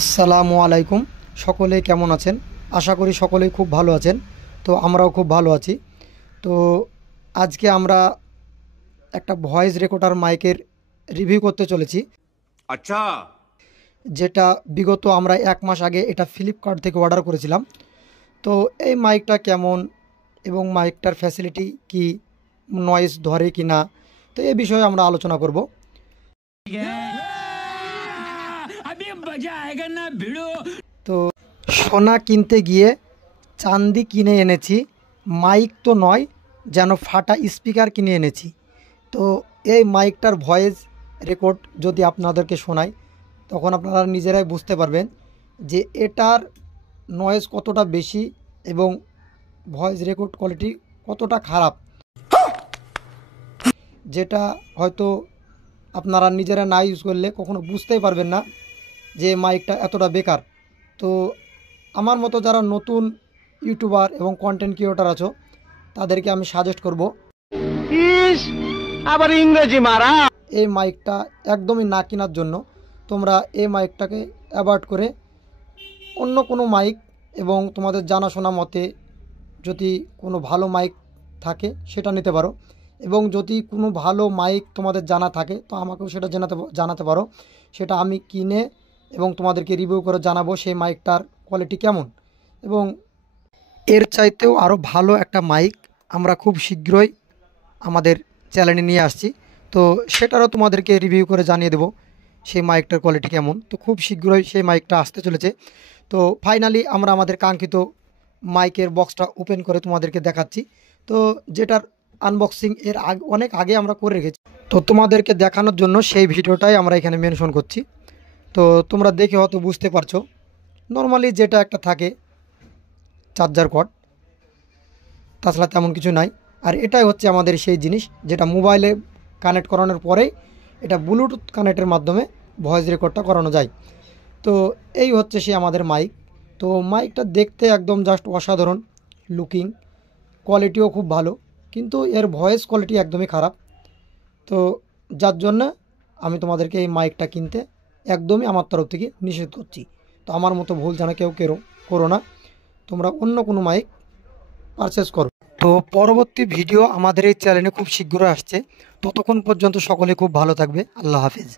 আসসালামু আলাইকুম। সকলে কেমন আছেন? আশা করি সকলেই খুব ভালো আছেন। তো আমরাও খুব ভালো আছি। তো আজকে আমরা একটা ভয়েস রেকর্ডার মাইকের রিভিউ করতে চলেছি, अच्छा। যেটা বিগত আমরা 1 মাস আগে এটা ফ্লিপকার্ট থেকে অর্ডার করেছিলাম। তো এই মাইকটা কেমন এবং মাইকটার ফ্যাসিলিটি কি, নয়েজ ধরে কি না, তো এই বিষয়ে আমরা আলোচনা করব। তো সোনা কিনতে গিয়ে চাঁদি কিনে এনেছি, মাইক তো নয়, যেন ফাটা স্পিকার কিনে এনেছি। তো এই মাইকটার ভয়েস রেকর্ড যদি আপনাদেরকে শোনাই, তখন আপনারা নিজেরাই বুঝতে পারবেন যে এটার নয়েজ কতটা বেশি এবং ভয়েস রেকর্ড কোয়ালিটি কতটা খারাপ, যেটা হয়তো আপনারা নিজেরা না ইউজ করলে কখনো বুঝতেই পারবেন না যে মাইকটা এতটা বেকার। তো আমার মতো যারা নতুন ইউটিউবার এবং কন্টেন্ট ক্রিয়েটর আছো, তাদেরকে আমি সাজেস্ট করব আবার ইংরেজি মারা। এই মাইকটা একদমই না কেনার জন্য। তোমরা এই মাইকটাকে অ্যাভয়েড করে অন্য কোনো মাইক এবং তোমাদের জানাশোনা মতে যদি কোনো ভালো মাইক থাকে সেটা নিতে পারো। এবং যদি কোনো ভালো মাইক তোমাদের জানা থাকে তো আমাকেও সেটা জানাতে পারো। সেটা আমি কিনে এবং তোমাদেরকে রিভিউ করে জানাবো সেই মাইকটার কোয়ালিটি কেমন। এবং এর চাইতেও আরও ভালো একটা মাইক আমরা খুব শীঘ্রই আমাদের চ্যানেলে নিয়ে আসছি। তো সেটারও তোমাদেরকে রিভিউ করে জানিয়ে দেবো সেই মাইকটার কোয়ালিটি কেমন। তো খুব শীঘ্রই সেই মাইকটা আসতে চলেছে। তো ফাইনালি আমরা আমাদের কাঙ্ক্ষিত মাইকের বক্সটা ওপেন করে তোমাদেরকে দেখাচ্ছি। তো যেটার আনবক্সিং এর অনেক আগে আমরা করে রেখেছি, তো তোমাদেরকে দেখানোর জন্য সেই ভিডিওটাই আমরা এখানে মেনশন করছি। তো তোমরা দেখে হয়তো বুঝতে পারছো, নর্মালি যেটা একটা থাকে চার্জার কর্ড, তাছাড়া তেমন কিছু নাই। আর এটাই হচ্ছে আমাদের সেই জিনিস যেটা মোবাইলে কানেক্ট করানোর পরেই এটা ব্লুটুথ কানেক্টের মাধ্যমে ভয়েস রেকর্ডটা করানো যায়। তো এই হচ্ছে সে আমাদের মাইক। তো মাইকটা দেখতে একদম জাস্ট অসাধারণ লুকিং, কোয়ালিটিও খুব ভালো, কিন্তু এর ভয়েস কোয়ালিটি একদমই খারাপ। তো যার জন্য আমি তোমাদেরকে এই মাইকটা কিনতে একদমই আমার তরফ থেকে নিষেধ করছি। তো আমার মতো ভুল যেন কেউ করো না, তোমরা অন্য কোনো মাইক পারচেস করো। তো পরবর্তী ভিডিও আমাদের এই চ্যানেলে খুব শীঘ্রই আসছে। ততক্ষণ পর্যন্ত সকলে খুব ভালো থাকবে। আল্লাহ হাফিজ।